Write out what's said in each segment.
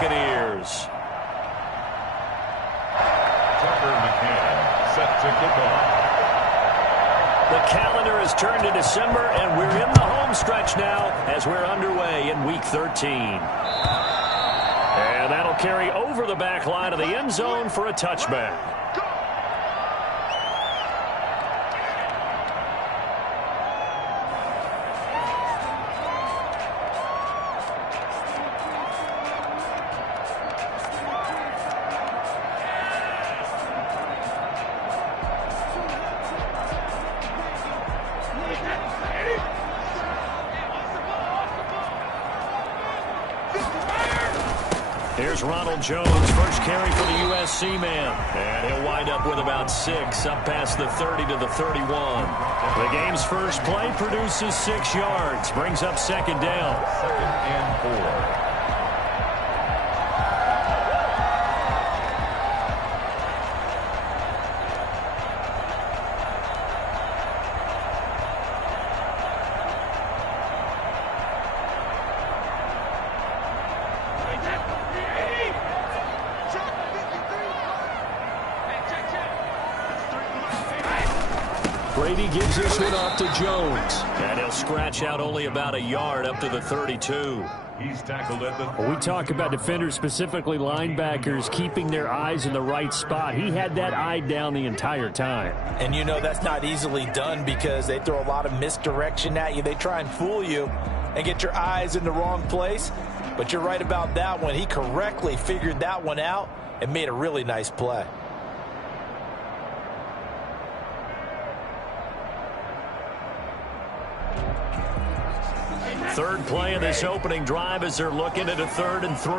Buccaneers. Set to kick off. The calendar has turned to December, and we're in the home stretch now as we're underway in Week 13. And that'll carry over the back line of the end zone for a touchback. Here's Ronald Jones, first carry for the USC man. And he'll wind up with about 6, up past the 30 to the 31. The game's first play produces 6 yards, brings up second down. 2nd and 4. Brady gives this one off to Jones. And he'll scratch out only about a yard up to the 32. He's tackled at the 30. Well, we talk about defenders, specifically linebackers, keeping their eyes in the right spot. He had that eye down the entire time. And you know that's not easily done because they throw a lot of misdirection at you. They try and fool you and get your eyes in the wrong place. But you're right about that one. He correctly figured that one out and made a really nice play. Third play of this opening drive as they're looking at a 3rd and 3.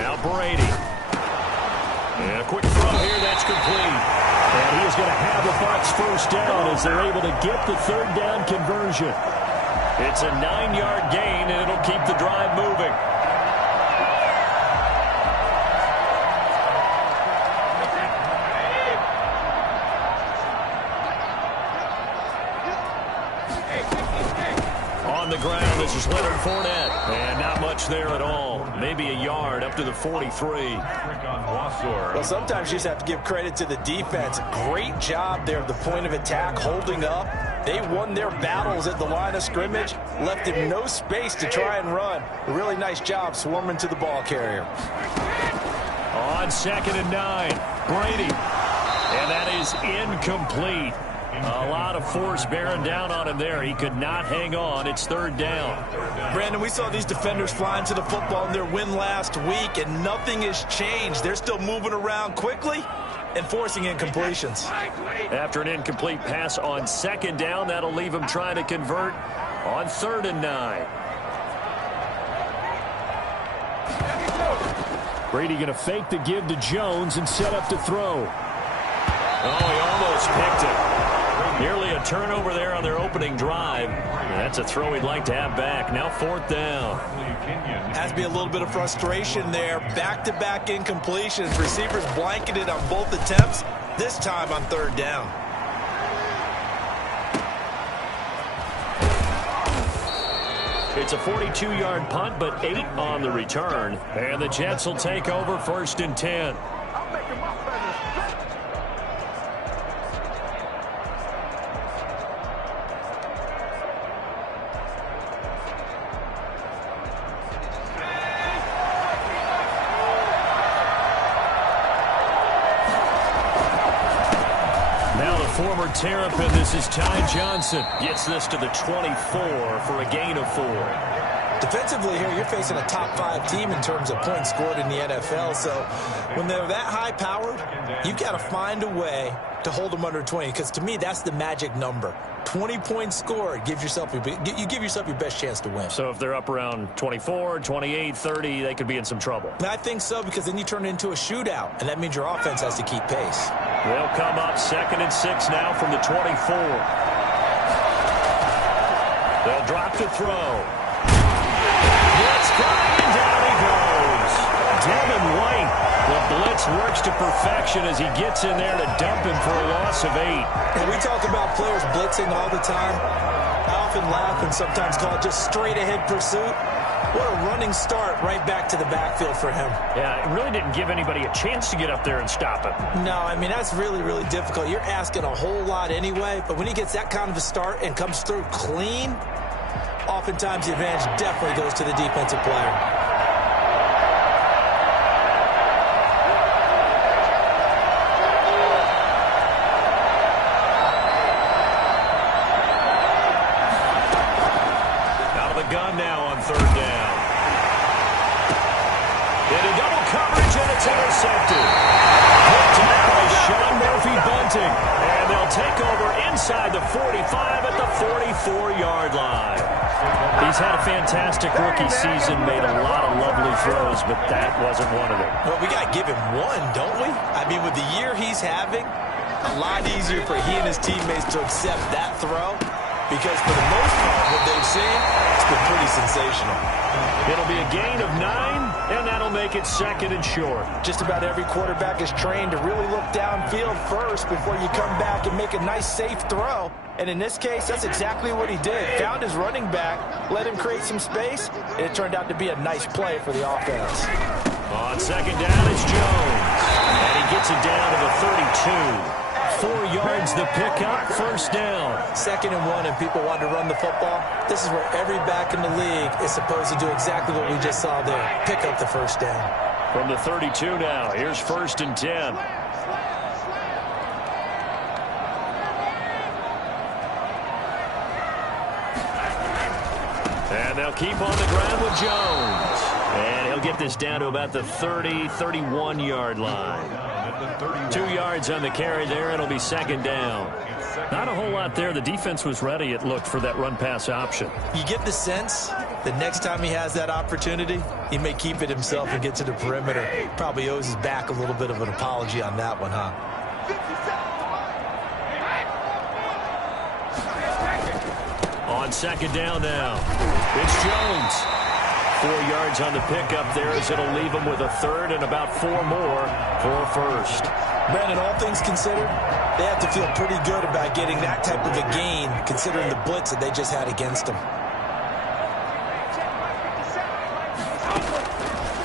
Now Brady. And a quick throw here, that's complete. And he is going to have the Bucs first down as they're able to get the 3rd down conversion. It's a 9-yard gain, and it'll keep the drive moving. On the ground, this is Leonard Fournette. And not much there at all. Maybe a yard up to the 43. Well, sometimes you just have to give credit to the defense. Great job there at the point of attack, holding up. They won their battles at the line of scrimmage, left him no space to try and run. A really nice job swarming to the ball carrier. On 2nd and 9, Brady. And that is incomplete. A lot of force bearing down on him there. He could not hang on. It's 3rd down. Brandon, we saw these defenders flying to the football in their win last week, and nothing has changed. They're still moving around quickly and forcing incompletions. After an incomplete pass on 2nd down, that'll leave him trying to convert on 3rd and 9. Brady going to fake the give to Jones and set up to throw. Oh, he almost picked it. Nearly a turnover there on their opening drive. That's a throw he'd like to have back. Now 4th down. Has to be a little bit of frustration there. Back-to-back incompletions. Receivers blanketed on both attempts, this time on 3rd down. It's a 42-yard punt, but 8 on the return. And the Jets will take over 1st and 10. Former Terrapin, this is Ty Johnson. Gets this to the 24 for a gain of 4. Defensively here, you're facing a top 5 team in terms of points scored in the NFL. So when they're that high-powered, you've got to find a way to hold them under 20. Because to me, that's the magic number. 20 points scored, you give yourself your best chance to win. So if they're up around 24, 28, 30, they could be in some trouble. And I think so, because then you turn it into a shootout, and that means your offense has to keep pace. They'll come up 2nd and 6 now from the 24. They'll drop to throw. Blitz coming, and down he goes. Devin White, the blitz works to perfection as he gets in there to dump him for a loss of 8. And we talk about players blitzing all the time. I often laugh and sometimes call it just straight-ahead pursuit. What a running start right back to the backfield for him. Yeah, it really didn't give anybody a chance to get up there and stop him. No, I mean, that's really, really difficult. You're asking a whole lot anyway, but when he gets that kind of a start and comes through clean, oftentimes the advantage definitely goes to the defensive player. Gun now on third down. Into double coverage, and it's intercepted. Picked out by Sean Murphy Bunting. And they'll take over inside the 45 at the 44-yard line. He's had a fantastic rookie season, made a lot of lovely throws, but that wasn't one of them. Well, we got to give him one, don't we? I mean, with the year he's having, a lot easier for he and his teammates to accept that throw. Because for the most part, what they've seen, it's been pretty sensational. It'll be a gain of 9, and that'll make it second and short. Just about every quarterback is trained to really look downfield first before you come back and make a nice, safe throw. And in this case, that's exactly what he did. Found his running back, let him create some space, and it turned out to be a nice play for the offense. On second down, it's Jones. And he gets it down to the 32. 4 yards the pickup, first down. 2nd and 1, and people want to run the football. This is where every back in the league is supposed to do exactly what we just saw there. Pick up the first down. From the 32 now, here's 1st and 10. And they'll keep on the ground with Jones. And he'll get this down to about the 30, 31-yard line. 2 yards on the carry there. It'll be 2nd down. Not a whole lot there. The defense was ready, it looked, for that run-pass option. You get the sense that next time he has that opportunity, he may keep it himself and get to the perimeter. Probably owes his back a little bit of an apology on that one, huh? On 2nd down now, it's Jones. 4 yards on the pickup there, as it'll leave him with a 3rd and about 4 more for a 1st. Brandon, all things considered, they have to feel pretty good about getting that type of a gain, considering the blitz that they just had against them.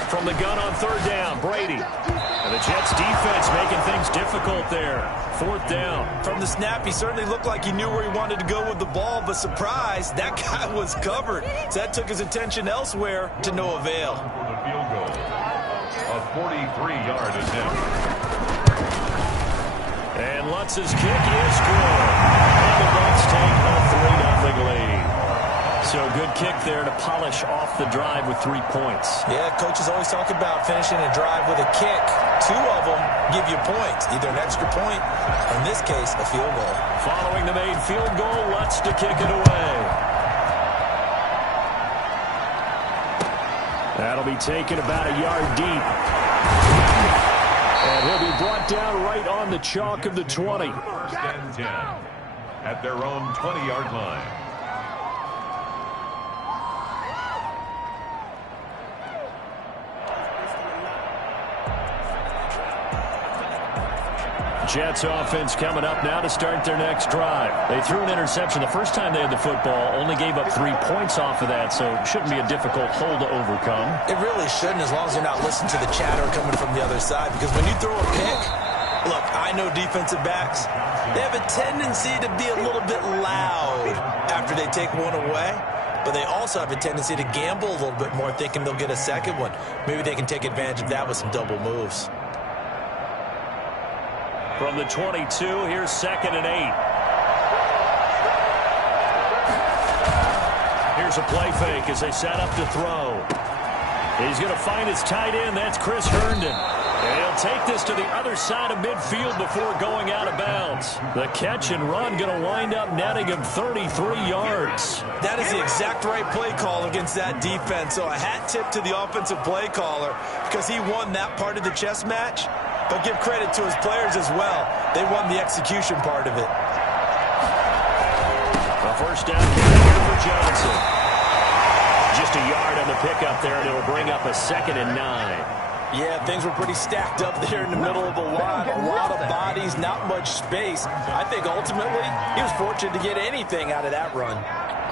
From the gun on 3rd down, Brady. And the Jets defense making things difficult there. 4th down. From the snap, he certainly looked like he knew where he wanted to go with the ball, but surprise, that guy was covered. So that took his attention elsewhere to no avail. For the field goal, a 43-yard attempt. And Lutz's kick is good. And the Bucs take a 3-0 lead. So good kick there to polish off the drive with 3 points. Yeah, coaches always talk about finishing a drive with a kick. 2 of them give you points, either an extra point, or in this case, a field goal. Following the made field goal, Lutz to kick it away. That'll be taken about a yard deep. And he'll be brought down right on the chalk of the 20. 1st and 10 at their own 20-yard line. Jets offense coming up now to start their next drive. They threw an interception the first time they had the football, only gave up 3 points off of that, so it shouldn't be a difficult hole to overcome. It really shouldn't, as long as you're not listening to the chatter coming from the other side, because when you throw a pick, look, I know defensive backs, they have a tendency to be a little bit loud after they take one away, but they also have a tendency to gamble a little bit more, thinking they'll get a second one. Maybe they can take advantage of that with some double moves. From the 22, here's 2nd and 8. Here's a play fake as they set up to throw. He's going to find his tight end. That's Chris Herndon. And he'll take this to the other side of midfield before going out of bounds. The catch and run going to wind up netting him 33 yards. That is the exact right play call against that defense. So a hat tip to the offensive play caller, because he won that part of the chess match. But give credit to his players as well. They won the execution part of it. A 1st down carry here for Johnson. Just a yard on the pickup there, and it'll bring up a 2nd and 9. Yeah, things were pretty stacked up there in the middle of the line. A lot of bodies, not much space. I think ultimately he was fortunate to get anything out of that run.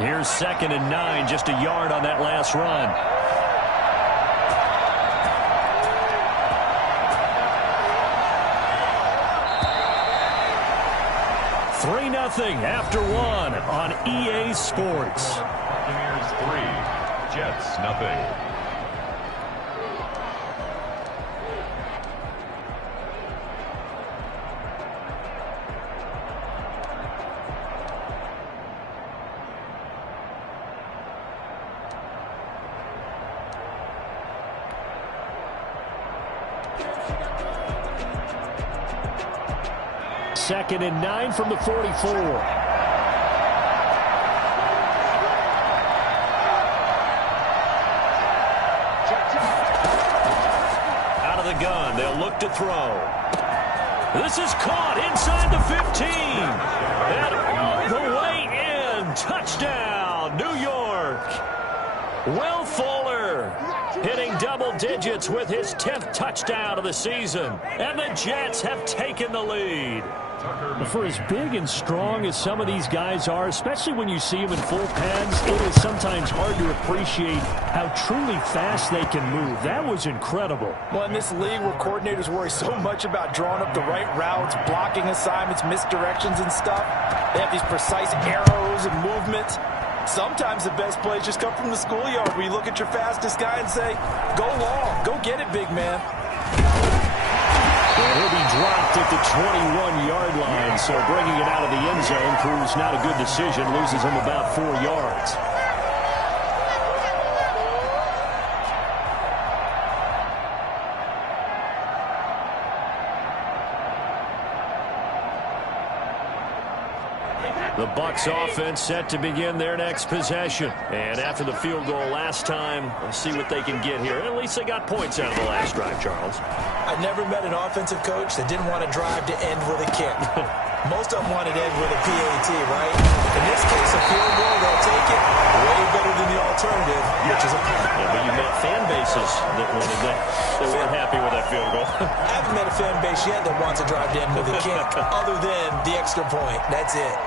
Here's 2nd and 9, just a yard on that last run. after one on EA Sports. Buccaneers 3, Jets nothing. Second and 9 from the 44. Out of the gun, they'll look to throw. This is caught inside the 15. And all the way in. Touchdown, New York. Will Fuller hitting double digits with his 10th touchdown of the season. And the Jets have taken the lead. For as big and strong as some of these guys are, especially when you see them in full pads, it is sometimes hard to appreciate how truly fast they can move. That was incredible. Well, in this league where coordinators worry so much about drawing up the right routes, blocking assignments, misdirections and stuff, they have these precise arrows and movements. Sometimes the best plays just come from the schoolyard where you look at your fastest guy and say, go long, go get it, big man. And he'll be dropped at the 21-yard line, so bringing it out of the end zone proves not a good decision, loses him about 4 yards. The Bucs offense set to begin their next possession. And after the field goal last time, let's see what they can get here. At least they got points out of the last drive, Charles. I never met an offensive coach that didn't want to drive to end with a kick. Most of them want to end with a PAT, right? In this case, a field goal, they'll take it way better than the alternative, which is a punt. Yeah, but you met fan bases that wanted that. They weren't happy with that field goal. I haven't met a fan base yet that wants to drive to end with a kick, other than the extra point. That's it.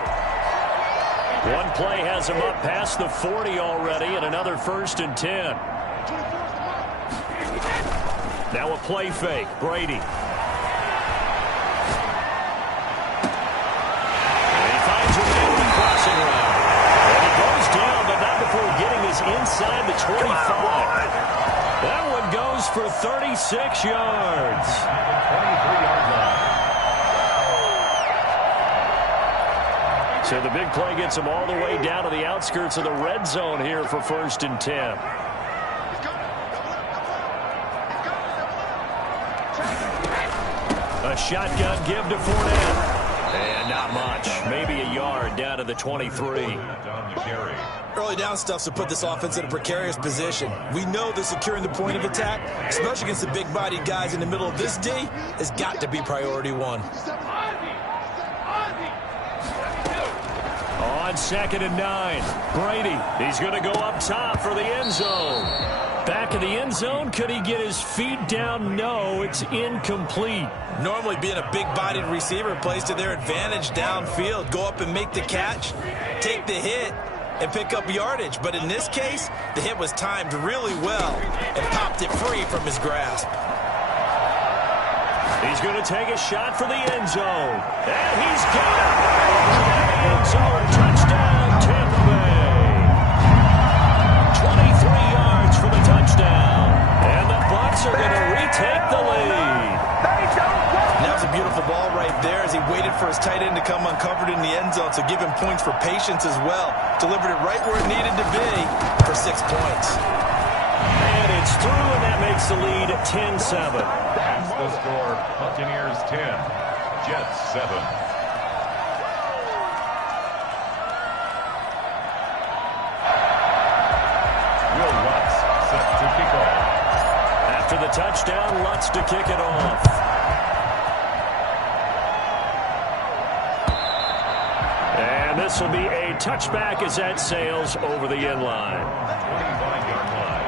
One play has him up past the 40 already, and another 1st and 10. Now a play fake. Brady. And he finds a man in the crossing route. And he goes down, but not before getting his inside the 25. That one goes for 36 yards. 23-yard line. So the big play gets him all the way down to the outskirts of the red zone here for 1st and 10. A shotgun give to Fournette. And not much. Maybe a yard down to the 23. Down to carry. Early down stuff's to put this offense in a precarious position. We know that securing the point of attack, especially against the big-bodied guys in the middle of this D, has got to be priority one. On 2nd and 9, Brady. He's going to go up top for the end zone. Back of the end zone. Could he get his feet down? No, it's incomplete. Normally being a big-bodied receiver plays to their advantage downfield. Go up and make the catch, take the hit, and pick up yardage. But in this case, the hit was timed really well and popped it free from his grasp. He's going to take a shot for the end zone. And he's got it. End zone touchdown, Tampa Bay. 23 yards for the touchdown. And the Bucs are going to retake the lead. That was a beautiful ball right there as he waited for his tight end to come uncovered in the end zone, so give him points for patience as well. Delivered it right where it needed to be for 6 points. And it's through, and that makes the lead 10-7. That's the score. Buccaneers 10, Jets 7. Will Lutz set to kick off. After the touchdown, Lutz to kick it off. And this will be a touchback as that sails over the end line. 25-yard line.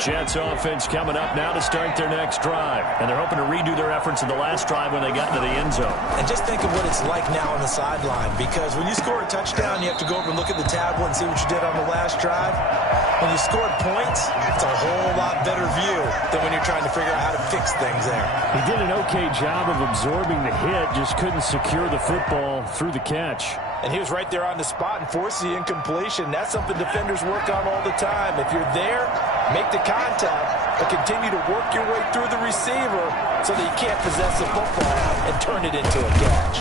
Jets offense coming up now to start their next drive. And they're hoping to redo their efforts in the last drive when they got into the end zone. And just think of what it's like now on the sideline, because when you score a touchdown, you have to go over and look at the tablet and see what you did on the last drive. When you scored points, it's a whole lot better view than when you're trying to figure out how to fix things there. He did an okay job of absorbing the hit, just couldn't secure the football through the catch. And he was right there on the spot and forced the incompletion. That's something defenders work on all the time. If you're there, make the contact, but continue to work your way through the receiver so that you can't possess the football and turn it into a catch.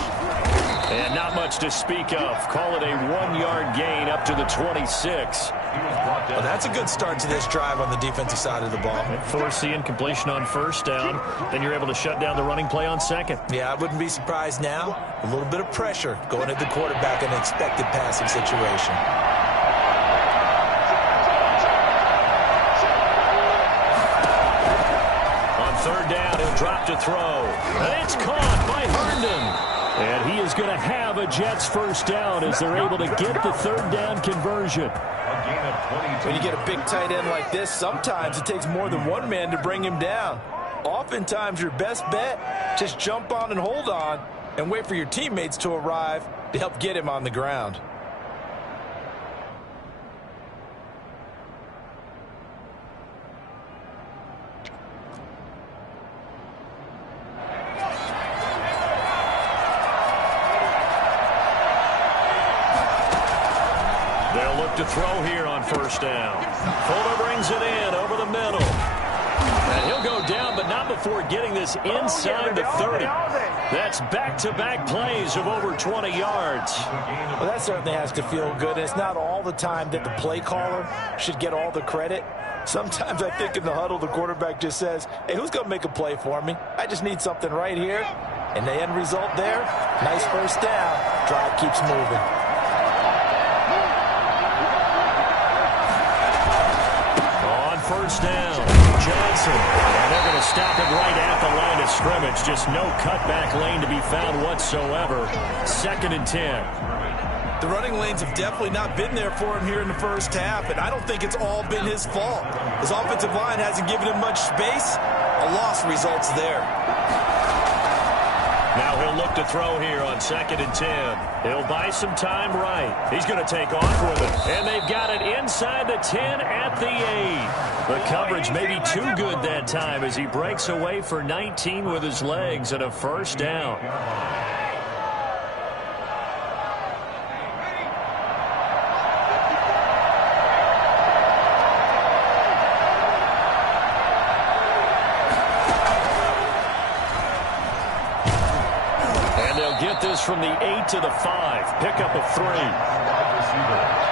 And not much to speak of. Call it a 1-yard gain up to the 26. Well, that's a good start to this drive on the defensive side of the ball. Force the incompletion on first down. Then you're able to shut down the running play on second. Yeah, I wouldn't be surprised now. A little bit of pressure going at the quarterback in an expected passing situation. On third down, he'll drop to throw. And it's caught by Herndon. And he is going to have a Jets first down as they're able to get the third down conversion. When you get a big tight end like this, sometimes it takes more than one man to bring him down. Oftentimes, your best bet, just jump on and hold on and wait for your teammates to arrive to help get him on the ground. To throw here on first down. Fuller brings it in over the middle. And he'll go down, but not before getting this inside the 30. That's back-to-back plays of over 20 yards. Well, that certainly has to feel good. It's not all the time that the play caller should get all the credit. Sometimes I think in the huddle, the quarterback just says, hey, who's going to make a play for me? I just need something right here. And the end result there, nice first down. Drive keeps moving. First down, Johnson. And they're going to stop it right at the line of scrimmage. Just no cutback lane to be found whatsoever. 2nd and 10. The running lanes have definitely not been there for him here in the first half, and I don't think it's all been his fault. His offensive line hasn't given him much space. A loss results there. Now he'll look to throw here on 2nd and 10. He'll buy some time right. He's going to take off with it. And they've got it inside the 10 at the 8. The coverage may be too good that time as he breaks away for 19 with his legs and a first down. This from the 8 to the 5. Pickup of 3.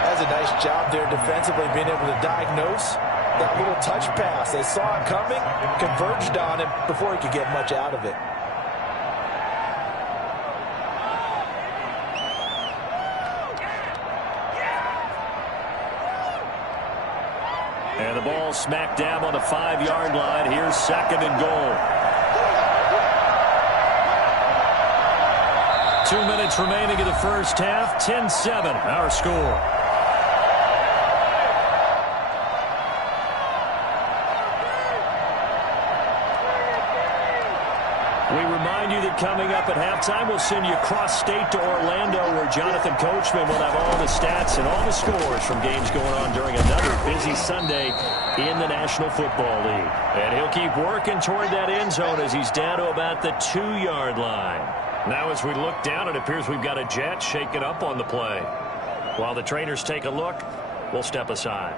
Has a nice job there defensively, being able to diagnose that little touch pass. They saw it coming, converged on him before he could get much out of it. And the ball smack dab on the 5-yard line. Here's 2nd and goal. 2 minutes remaining in the first half. 10-7, our score. We remind you that coming up at halftime, we'll send you cross-state to Orlando, where Jonathan Coachman will have all the stats and all the scores from games going on during another busy Sunday in the National Football League. And he'll keep working toward that end zone as he's down to about the 2-yard line. Now as we look down, it appears we've got a Jet shaken up on the play. While the trainers take a look, we'll step aside.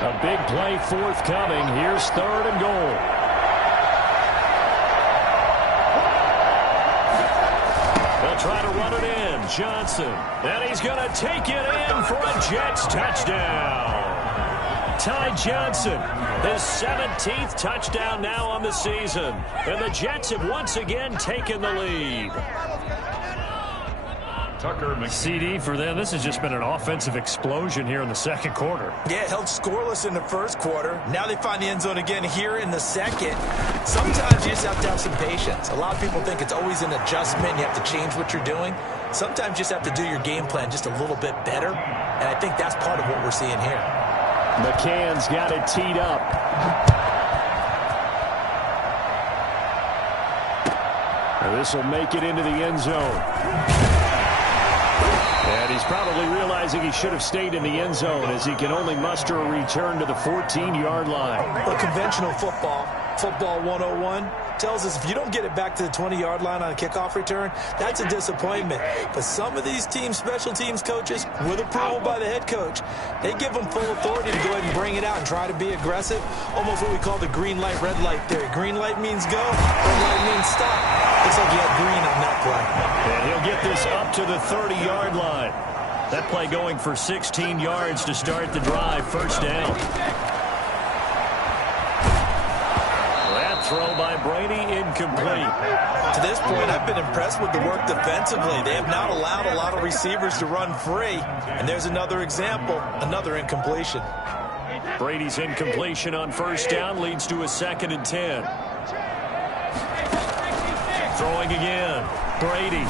A big play forthcoming. Here's 3rd and goal. Try to run it in. Johnson. And he's going to take it in for a Jets touchdown. Ty Johnson, his 17th touchdown now on the season. And the Jets have once again taken the lead. CD for them. This has just been an offensive explosion here in the second quarter. Yeah, held scoreless in the first quarter. Now they find the end zone again here in the second. Sometimes you just have to have some patience. A lot of people think it's always an adjustment. You have to change what you're doing. Sometimes you just have to do your game plan just a little bit better. And I think that's part of what we're seeing here. McCann's got it teed up. This will make it into the end zone. And he's probably realizing he should have stayed in the end zone as he can only muster a return to the 14-yard line. Well, conventional football 101, tells us if you don't get it back to the 20-yard line on a kickoff return, that's a disappointment. But some of these special teams coaches, with approval by the head coach, they give them full authority to go ahead and bring it out and try to be aggressive. Almost what we call the green light, red light theory. Green light means go, red light means stop. Looks like you had green on that play. And he'll get this up to the 30-yard line. That play going for 16 yards to start the drive. First down. That throw by Brady incomplete. To this point, I've been impressed with the work defensively. They have not allowed a lot of receivers to run free. And there's another example, another incompletion. Brady's incompletion on first down leads to a 2nd and 10. Throwing again. Brady.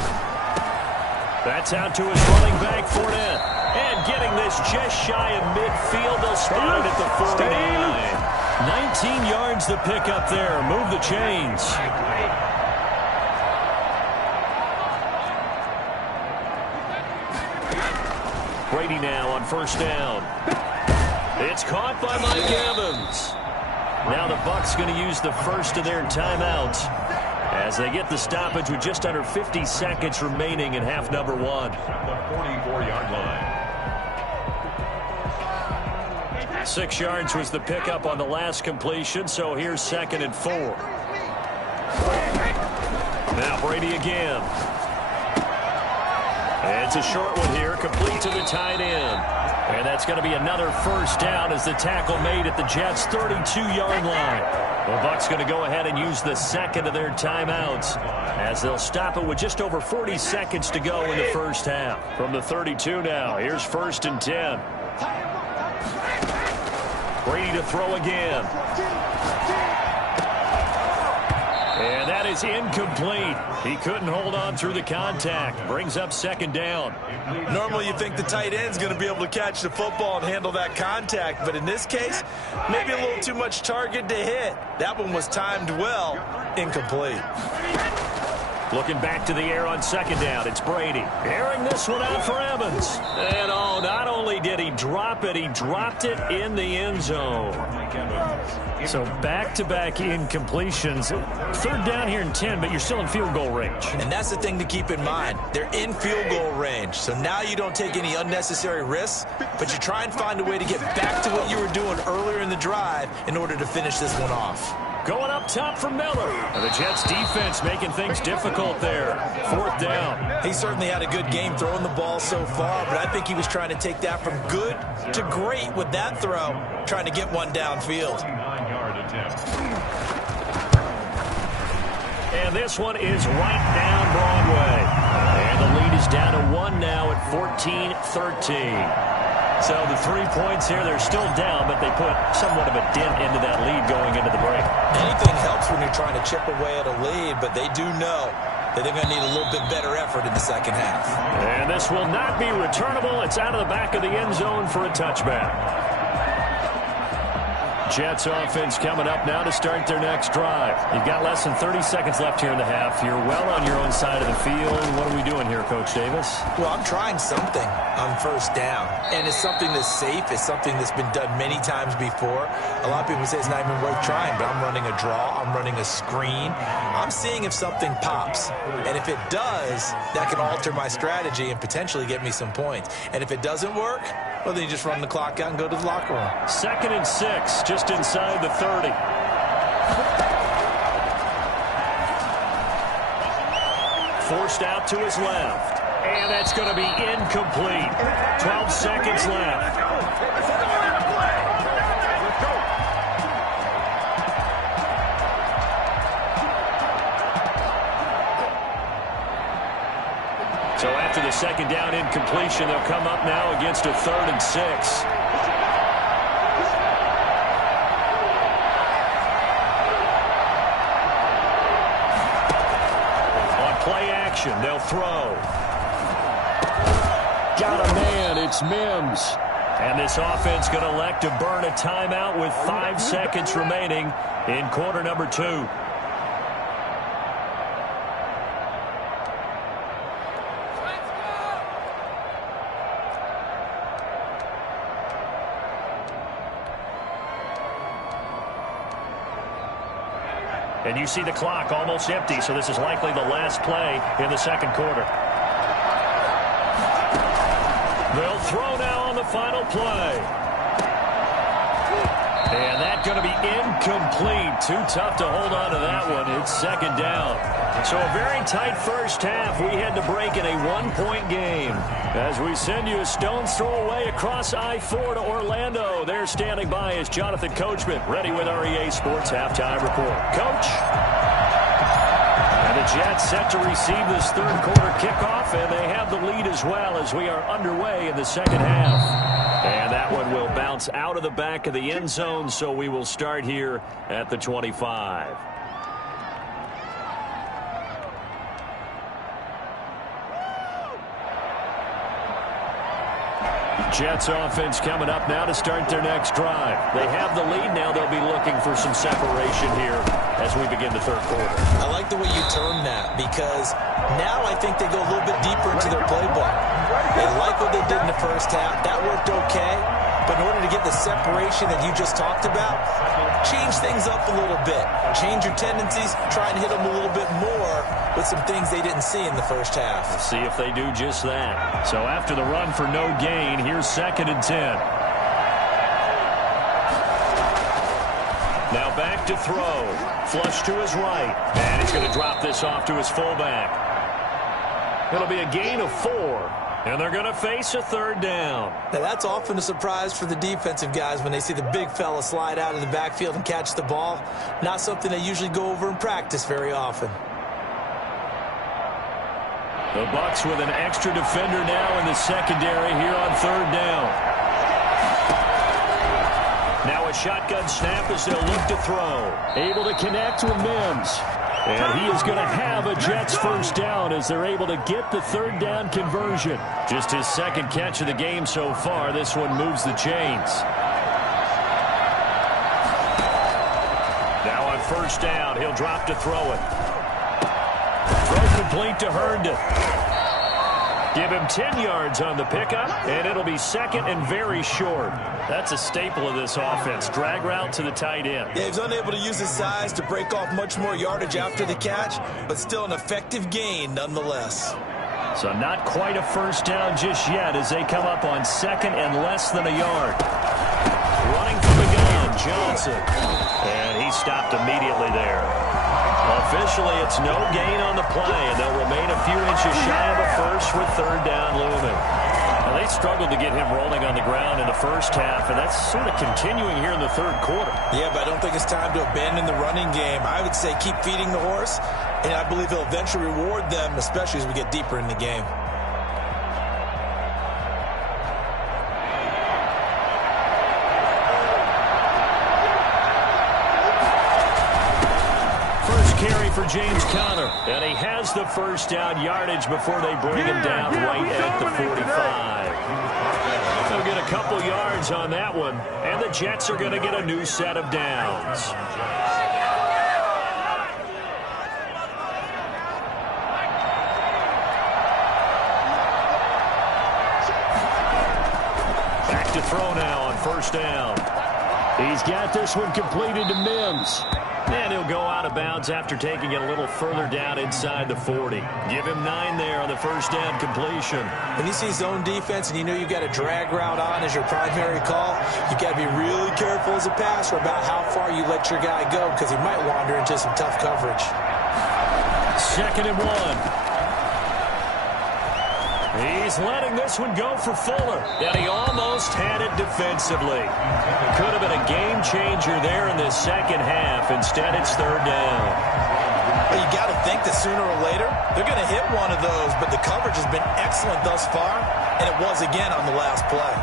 That's out to his running back, Fournette. And getting this just shy of midfield. They'll spot it at the 49. 19 yards the pickup there. Move the chains. Brady now on first down. It's caught by Mike Evans. Now the Bucs going to use the first of their timeouts as they get the stoppage with just under 50 seconds remaining in half number one. The 44-yard line. 6 yards was the pickup on the last completion, so here's 2nd and 4. Now Brady again. It's a short one here, complete to the tight end. And that's going to be another first down as the tackle made at the Jets' 32-yard line. The Bucs going to go ahead and use the second of their timeouts as they'll stop it with just over 40 seconds to go in the first half. From the 32 now, here's 1st and 10. Brady to throw again. And that is incomplete. He couldn't hold on through the contact. Brings up 2nd down. Normally you think the tight end's going to be able to catch the football and handle that contact. But in this case, maybe a little too much target to hit. That one was timed well. Incomplete. Looking back to the air on 2nd down. It's Brady. Airing this one out for Evans. And not only did he drop it, he dropped it in the end zone. So back-to-back incompletions. 3rd down here and 10, but you're still in field goal range. And that's the thing to keep in mind. They're in field goal range. So now you don't take any unnecessary risks, but you try and find a way to get back to what you were doing earlier in the drive in order to finish this one off. Going up top for Miller. And the Jets defense making things difficult there. 4th down. He certainly had a good game throwing the ball so far, but I think he was trying to take that from good to great with that throw, trying to get one downfield. 9-yard attempt. And this one is right down Broadway. And the lead is down to 1 now at 14-13. So the 3 points here, they're still down, but they put somewhat of a dent into that lead going into the break. Anything helps when you're trying to chip away at a lead, but they do know that they're going to need a little bit better effort in the second half. And this will not be returnable. It's out of the back of the end zone for a touchback. Jets offense coming up now to start their next drive. You've got less than 30 seconds left here in the half. You're well on your own side of the field. What are we doing here, Coach Davis? Well, I'm trying something on first down. And it's something that's safe. It's something that's been done many times before. A lot of people say it's not even worth trying, but I'm running a draw. I'm running a screen. I'm seeing if something pops. And if it does, that can alter my strategy and potentially get me some points. And if it doesn't work, well, then you just run the clock out and go to the locker room. 2nd and 6, just inside the 30. Forced out to his left. And that's going to be incomplete. 12 seconds left. So after the second down incompletion, they'll come up now against a 3rd and 6. On play action, they'll throw. Got a man, it's Mims. And this offense going to elect to burn a timeout with 5 seconds remaining in quarter number 2. And you see the clock almost empty, so this is likely the last play in the second quarter. They'll throw now on the final play. And that's going to be incomplete. Too tough to hold on to that one. It's second down. So a very tight first half. We had to break in a 1-point game. As we send you a stone's throw away across I-4 to Orlando. There standing by is Jonathan Coachman, ready with our EA Sports Halftime Report. Coach? And the Jets set to receive this third quarter kickoff, and they have the lead as well as we are underway in the second half. And that one will bounce out of the back of the end zone, so we will start here at the 25. Jets offense coming up now to start their next drive. They have the lead now. They'll be looking for some separation here as we begin the third quarter. I like the way you term that because now I think they go a little bit deeper into their playbook. They like what they did in the first half. That worked okay. But in order to get the separation that you just talked about, change things up a little bit. Change your tendencies. Try and hit them a little bit more with some things they didn't see in the first half. Let's see if they do just that. So after the run for no gain, here's 2nd and 10. Now back to throw. Flush to his right. And he's going to drop this off to his fullback. It'll be a gain of 4. And they're going to face a 3rd down. Now that's often a surprise for the defensive guys when they see the big fella slide out of the backfield and catch the ball. Not something they usually go over in practice very often. The Bucs with an extra defender now in the secondary here on 3rd down. Now a shotgun snap as they'll look to throw. Able to connect with Mims. And he is going to have a Jets first down as they're able to get the 3rd down conversion. Just his 2nd catch of the game so far. This one moves the chains. Now on 1st down, he'll drop to throw it. Throw complete to Herndon. Give him 10 yards on the pickup, and it'll be 2nd and very short. That's a staple of this offense. Drag route to the tight end. Yeah, he's unable to use his size to break off much more yardage after the catch, but still an effective gain nonetheless. So not quite a first down just yet as they come up on 2nd and less than a yard. Running from the gun, Johnson. And he stopped immediately there. Officially, it's no gain on the play, and they'll remain a few inches shy of a first with 3rd down looming. Now, they struggled to get him rolling on the ground in the first half, and that's sort of continuing here in the third quarter. Yeah, but I don't think it's time to abandon the running game. I would say keep feeding the horse, and I believe he'll eventually reward them, especially as we get deeper in the game. Carry for James Conner, and he has the first down yardage before they bring him down right at the 45. They'll get a couple yards on that one, and the Jets are going to get a new set of downs. Back to throw now on 1st down. He's got this one completed to Mims. And he'll go out of bounds after taking it a little further down inside the 40. Give him 9 there on the 1st down completion. When you see zone defense and you know you've got a drag route on as your primary call, you've got to be really careful as a passer about how far you let your guy go because he might wander into some tough coverage. 2nd and 1. He's letting this one go for Fuller, and he almost had it defensively. Could have been a game changer there in this second half. Instead, it's 3rd down. Well, you got to think that sooner or later, they're going to hit one of those, but the coverage has been excellent thus far, and it was again on the last play.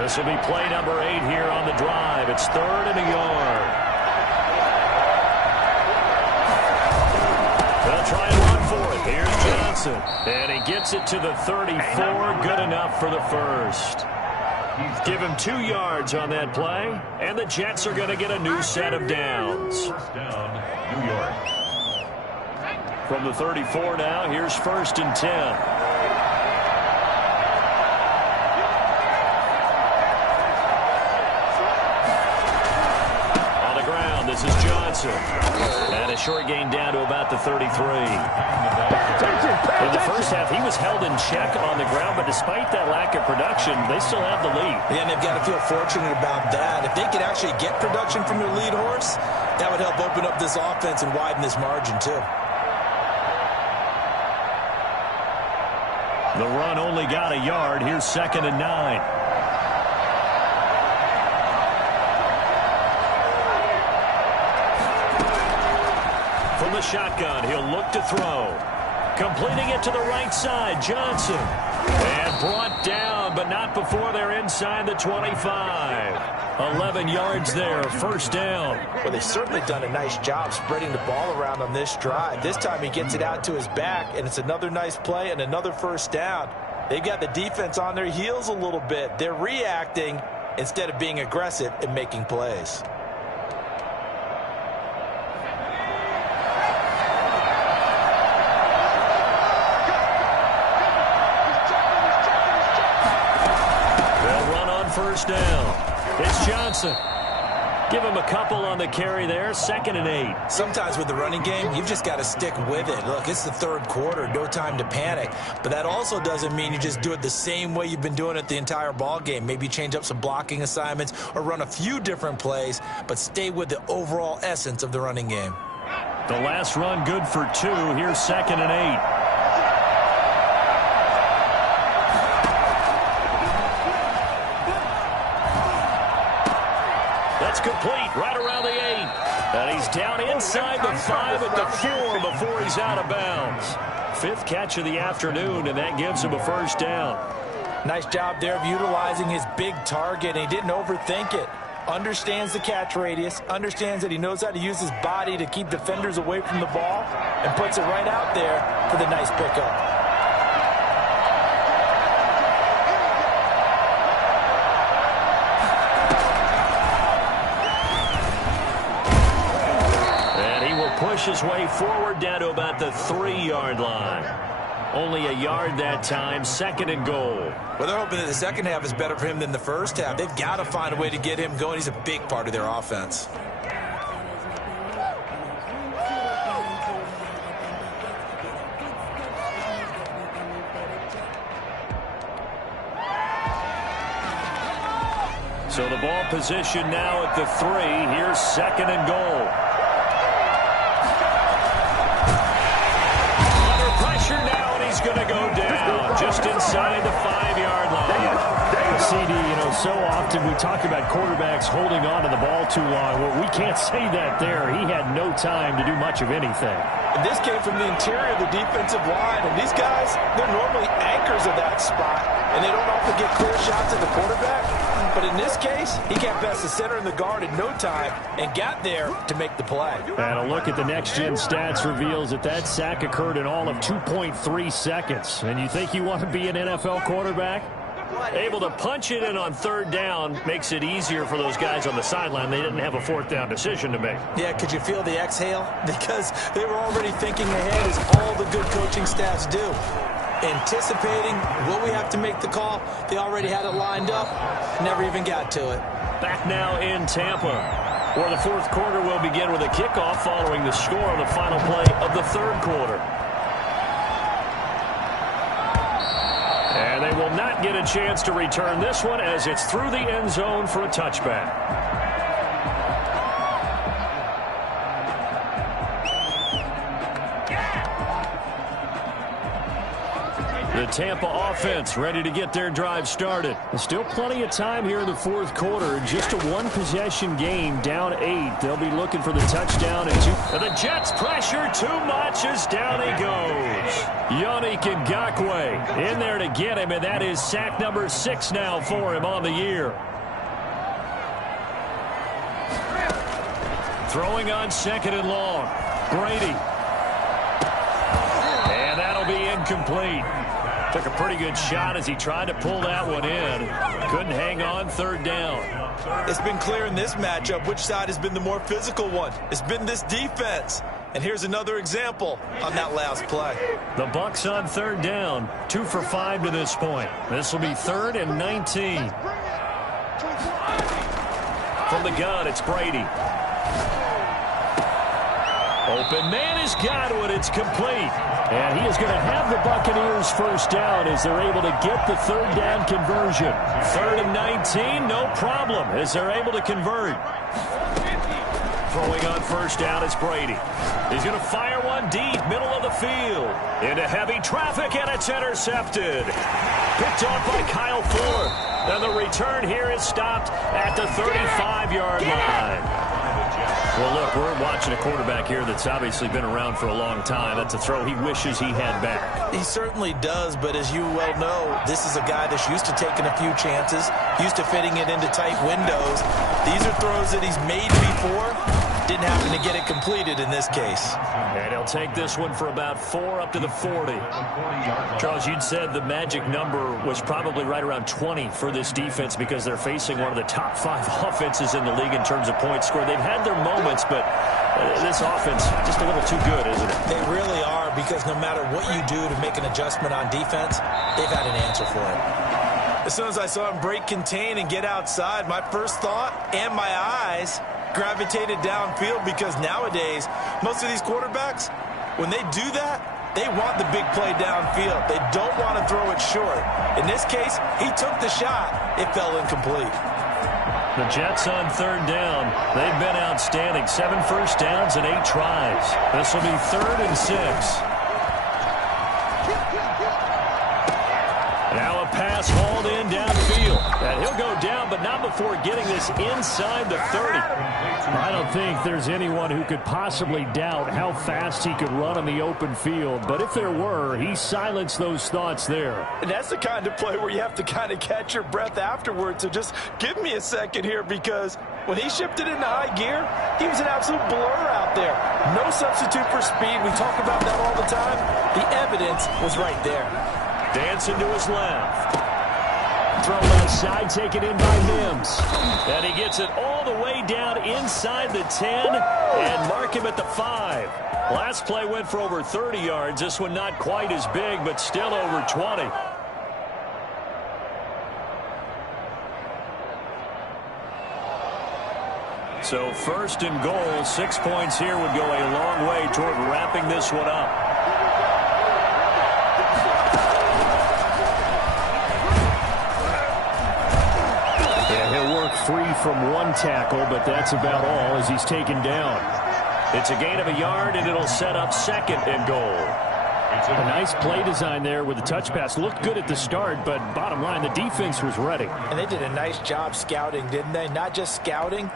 This will be play number 8 here on the drive. It's 3rd and a yard. They'll try and run for it. Here's Johnson. And he gets it to the 34. Good enough for the first. Give him 2 yards on that play, and the Jets are going to get a new set of downs. First down, New York. From the 34 now, here's 1st and 10. This is Johnson. And a short gain down to about the 33. In the first half, he was held in check on the ground, but despite that lack of production, they still have the lead. Yeah, and they've got to feel fortunate about that. If they could actually get production from their lead horse, that would help open up this offense and widen this margin, too. The run only got a yard. Here's 2nd and 9. From the shotgun, he'll look to throw. Completing it to the right side, Johnson. And brought down, but not before they're inside the 25. 11 yards there, 1st down. Well, they've certainly done a nice job spreading the ball around on this drive. This time he gets it out to his back, and it's another nice play and another 1st down. They've got the defense on their heels a little bit. They're reacting instead of being aggressive and making plays. First down. It's Johnson. Give him a couple on the carry there. 2nd and 8. Sometimes with the running game, you've just got to stick with it. Look, it's the 3rd quarter. No time to panic. But that also doesn't mean you just do it the same way you've been doing it the entire ball game. Maybe change up some blocking assignments or run a few different plays, but stay with the overall essence of the running game. The last run good for 2. Here's 2nd and 8. Complete right around the 8. And he's down inside the 5 at the 4 before he's out of bounds. 5th catch of the afternoon, and that gives him a 1st down. Nice job there of utilizing his big target, and he didn't overthink it. Understands the catch radius, understands that he knows how to use his body to keep defenders away from the ball, and puts it right out there for the nice pickup. Push his way forward down to about the 3-yard line. Only a yard that time, 2nd and goal. Well, they're hoping that the second half is better for him than the first half. They've got to find a way to get him going. He's a big part of their offense. So the ball position now at the 3. Here's 2nd and goal. Now, and he's going to go down just inside the 5-yard line. CD, so often we talk about quarterbacks holding on to the ball too long. Well, we can't say that there. He had no time to do much of anything. And this came from the interior of the defensive line. And these guys, they're normally anchors of that spot. And they don't often get clear shots at the quarterback. But in this case, he got past the center and the guard in no time and got there to make the play. And a look at the next-gen stats reveals that sack occurred in all of 2.3 seconds. And you think you want to be an NFL quarterback? Able to punch it in on 3rd down makes it easier for those guys on the sideline. They didn't have a 4th down decision to make. Yeah, could you feel the exhale? Because they were already thinking ahead, as all the good coaching staffs do. Anticipating, will we have to make the call? They already had it lined up, never even got to it. Back now in Tampa, where the 4th quarter will begin with a kickoff following the score on the final play of the 3rd quarter. And they will not get a chance to return this one as it's through the end zone for a touchback. The Tampa offense ready to get their drive started. There's still plenty of time here in the fourth quarter. Just a one-possession game, down 8. They'll be looking for the touchdown. And the Jets pressure too much as down he goes. Yannick Ngakoue in there to get him, and that is sack number 6 now for him on the year. Throwing on 2nd and long. Brady. And that'll be incomplete. Took a pretty good shot as he tried to pull that one in. Couldn't hang on 3rd down. It's been clear in this matchup which side has been the more physical one. It's been this defense. And here's another example on that last play. The Bucs on 3rd down. 2 for 5 to this point. This will be 3rd and 19. From the gun, it's Brady. Open man has got it. It's complete. And he is going to have the Buccaneers first down as they're able to get the 3rd down conversion. 3rd and 19, no problem as they're able to convert. Throwing on 1st down is Brady. He's going to fire one deep, middle of the field. Into heavy traffic, and it's intercepted. Picked off by Kyle Ford. And the return here is stopped at the 35-yard line. Well, look, we're watching a quarterback here that's obviously been around for a long time. That's a throw he wishes he had back. He certainly does, but as you well know, this is a guy that's used to taking a few chances, used to fitting it into tight windows. These are throws that he's made before. Didn't happen to get it completed in this case. And he'll take this one for about 4 up to the 40. Charles, you'd said the magic number was probably right around 20 for this defense because they're facing one of the top 5 offenses in the league in terms of points scored. They've had their moments, but this offense just a little too good, isn't it? They really are, because no matter what you do to make an adjustment on defense, they've had an answer for it. As soon as I saw him break contain and get outside, my first thought and my eyes gravitated downfield, because nowadays most of these quarterbacks, when they do that, they want the big play downfield. They don't want to throw it short. In this case, he took the shot. It fell incomplete. The Jets on 3rd down. They've been outstanding. 7 first downs and 8 tries. This will be 3rd and 6. Now a pass hauled in downfield. And he'll go down, but not before getting this inside the 30. I don't think there's anyone who could possibly doubt how fast he could run on the open field. But if there were, he silenced those thoughts there. And that's the kind of play where you have to kind of catch your breath afterwards. So just give me a second here, because when he shifted into high gear, he was an absolute blur out there. No substitute for speed. We talk about that all the time. The evidence was right there. Dancing to his left. Throw left side, taken in by Mims. And he gets it all the way down inside the 10 and mark him at the 5. Last play went for over 30 yards. This one not quite as big, but still over 20. So 1st and goal, 6 points here would go a long way toward wrapping this one up. Free from one tackle, but that's about all as he's taken down. It's a gain of a yard, and it'll set up 2nd and goal. A nice play design there with the touch pass. Looked good at the start, but bottom line, the defense was ready. And they did a nice job scouting, didn't they? Not just scouting,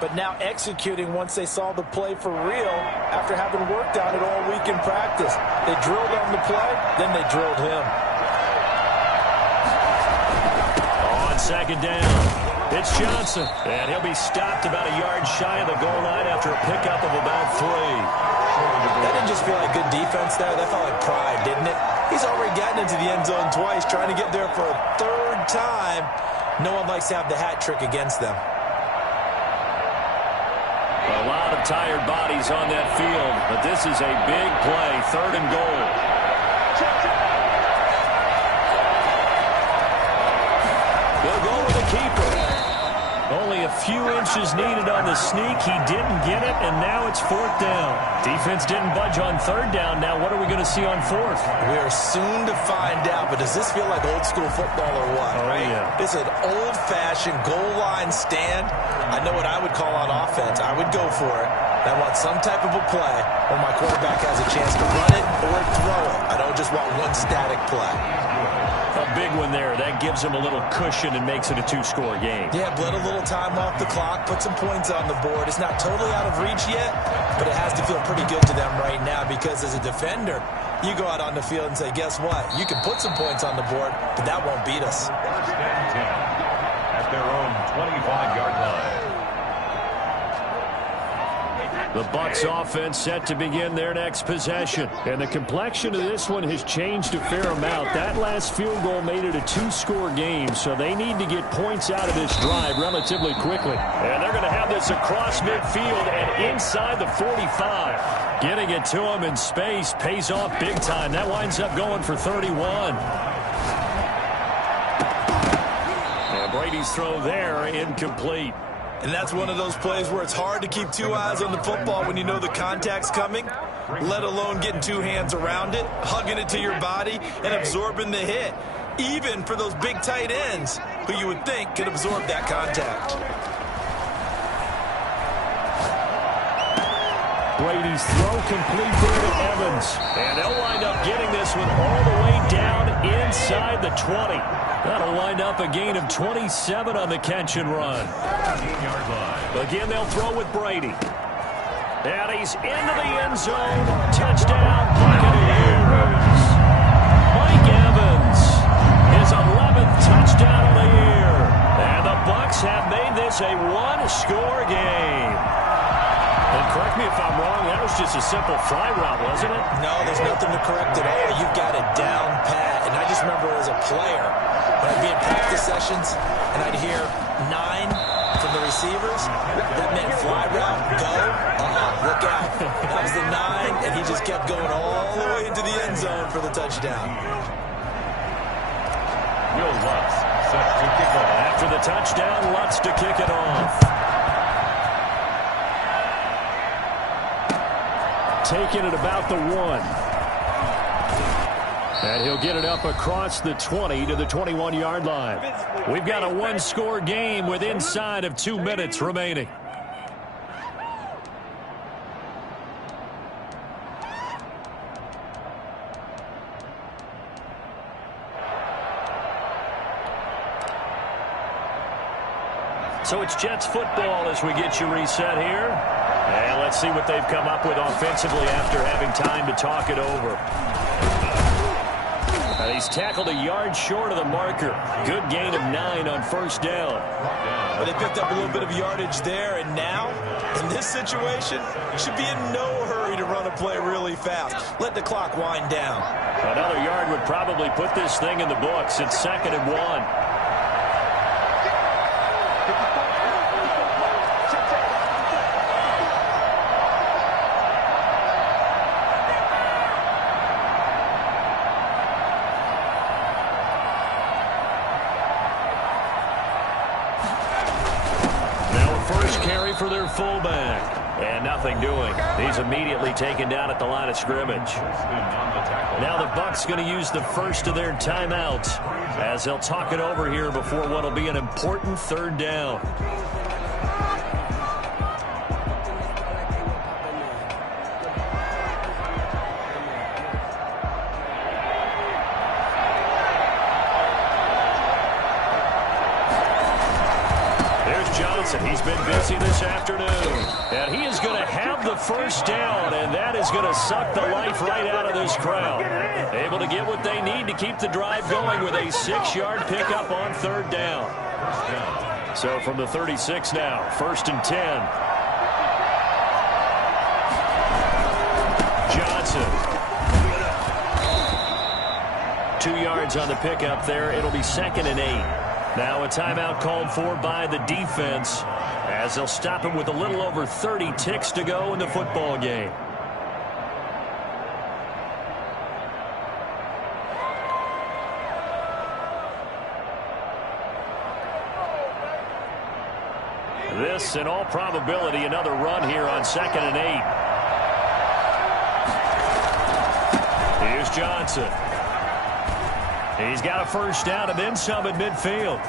but now executing once they saw the play for real after having worked on it all week in practice. They drilled on the play, then they drilled him. On 2nd down. It's Johnson, and he'll be stopped about a yard shy of the goal line after a pickup of about 3. That didn't just feel like good defense there. That felt like pride, didn't it? He's already gotten into the end zone twice, trying to get there for a 3rd time. No one likes to have the hat trick against them. A lot of tired bodies on that field, but this is a big play, 3rd and goal. They'll go with the keeper. Only a few inches needed on the sneak. He didn't get it, and now it's 4th down. Defense didn't budge on 3rd down. Now what are we going to see on 4th? We are soon to find out, but does this feel like old school football or what? Oh, right? Yeah. It's an old-fashioned goal line stand. I know what I would call on offense. I would go for it. I want some type of a play where my quarterback has a chance to run it or throw it. I don't just want one static play. A big one there. That gives him a little cushion and makes it a two-score game. Yeah, bled a little time off the clock, put some points on the board. It's not totally out of reach yet, but it has to feel pretty good to them right now because as a defender, you go out on the field and say, guess what? You can put some points on the board, but that won't beat us. First and 10 at their own 25-yard line. The Bucs offense set to begin their next possession. And the complexion of this one has changed a fair amount. That last field goal made it a two-score game, so they need to get points out of this drive relatively quickly. And they're going to have this across midfield and inside the 45. Getting it to him in space pays off big time. That winds up going for 31. And Brady's throw there incomplete. And that's one of those plays where it's hard to keep two eyes on the football when you know the contact's coming, let alone getting two hands around it, hugging it to your body, and absorbing the hit, even for those big tight ends who you would think could absorb that contact. Brady's throw complete there to Evans. And they'll wind up getting this one all the way down inside the 20. That'll wind up a gain of 27 on the catch and run. 15-yard line. Again, they'll throw with Brady. And he's into the end zone. Touchdown, Buccaneers. Mike Evans, his 11th touchdown of the year. And the Bucs have made this a one-score game. And correct me if I'm wrong, that was just a simple fly route, wasn't it? No, there's nothing to correct at all. You've got it down pat. And I just remember as a player, when I'd be in practice sessions and I'd hear 9 from the receivers, that meant fly route, go, look out. That was the 9, and he just kept going all the way into the end zone for the touchdown. Will Lutz set to kick off. After the touchdown, Lutz to kick it off. Taking it about the 1. And he'll get it up across the 20 to the 21-yard line. We've got a one-score game with inside of 2 minutes remaining. So it's Jets football as we get you reset here. And let's see what they've come up with offensively after having time to talk it over. And he's tackled a yard short of the marker. Good gain of 9 on first down. But they picked up a little bit of yardage there, and now, in this situation, should be in no hurry to run a play really fast. Let the clock wind down. Another yard would probably put this thing in the books. It's 2nd and 1. For their fullback. And nothing doing. He's immediately taken down at the line of scrimmage. Now the Bucs going to use the first of their timeouts as they'll talk it over here before what will be an important 3rd down. He's been busy this afternoon, and he is going to have the first down, and that is going to suck the life right out of this crowd. Able to get what they need to keep the drive going with a 6-yard pickup on 3rd down. So from the 36 now, 1st and 10. Johnson. 2 yards on the pickup there. It'll be 2nd and 8. Now a timeout called for by the defense as they'll stop him with a little over 30 ticks to go in the football game. This, in all probability, another run here on 2nd and 8. Here's Johnson. He's got a first down and then some at midfield.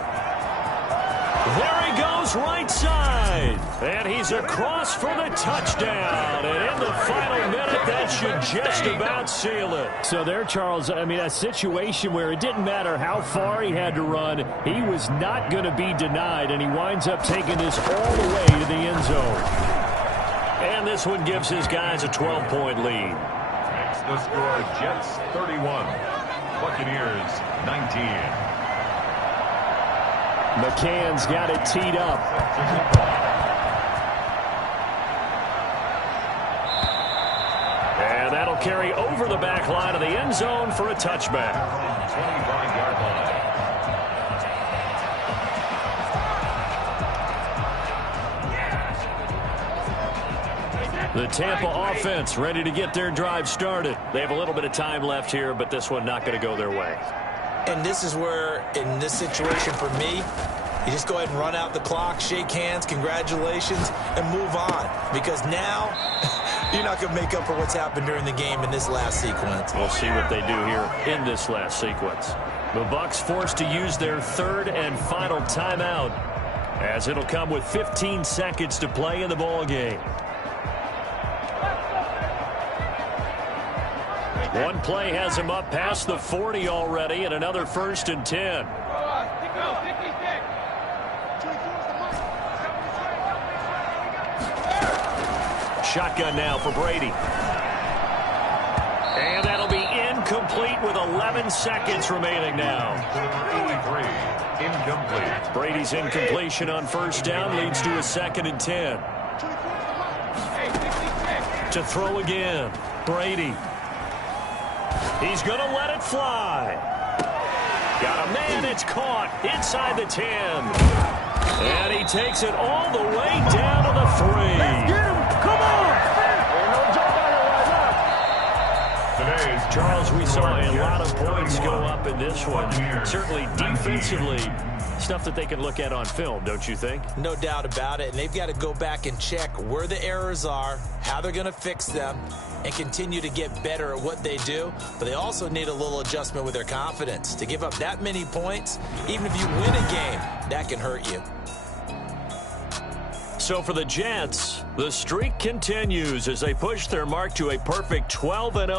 There he goes right side. And he's across for the touchdown. And in the final minute, that should just about seal it. So there, Charles, I mean, a situation where it didn't matter how far he had to run. He was not going to be denied, and he winds up taking this all the way to the end zone. And this one gives his guys a 12-point lead. Makes the score Jets 31, Buccaneers 19. McCann's got it teed up. And that'll carry over the back line of the end zone for a touchback. 25-yard line. The Tampa offense ready to get their drive started. They have a little bit of time left here, but this one not going to go their way. And this is where, in this situation for me, you just go ahead and run out the clock, shake hands, congratulations, and move on. Because now, you're not going to make up for what's happened during the game in this last sequence. We'll see what they do here in this last sequence. The Bucs forced to use their third and final timeout, as it'll come with 15 seconds to play in the ball game. One play has him up past the 40 already, and another 1st and 10. Shotgun now for Brady. And that'll be incomplete with 11 seconds remaining now. 83, incomplete. Brady's incompletion on 1st down leads to a 2nd and 10. To throw again, Brady. He's going to let it fly. Got a man, it's caught inside the 10. And he takes it all the way down to the 3. Let's get him. Come on. Charles, we saw a lot of points go up in this one. Certainly defensively, stuff that they can look at on film, don't you think? No doubt about it. And they've got to go back and check where the errors are, how they're going to fix them, and continue to get better at what they do. But they also need a little adjustment with their confidence. To give up that many points, even if you win a game, that can hurt you. So for the Jets, the streak continues as they push their mark to a perfect 12-0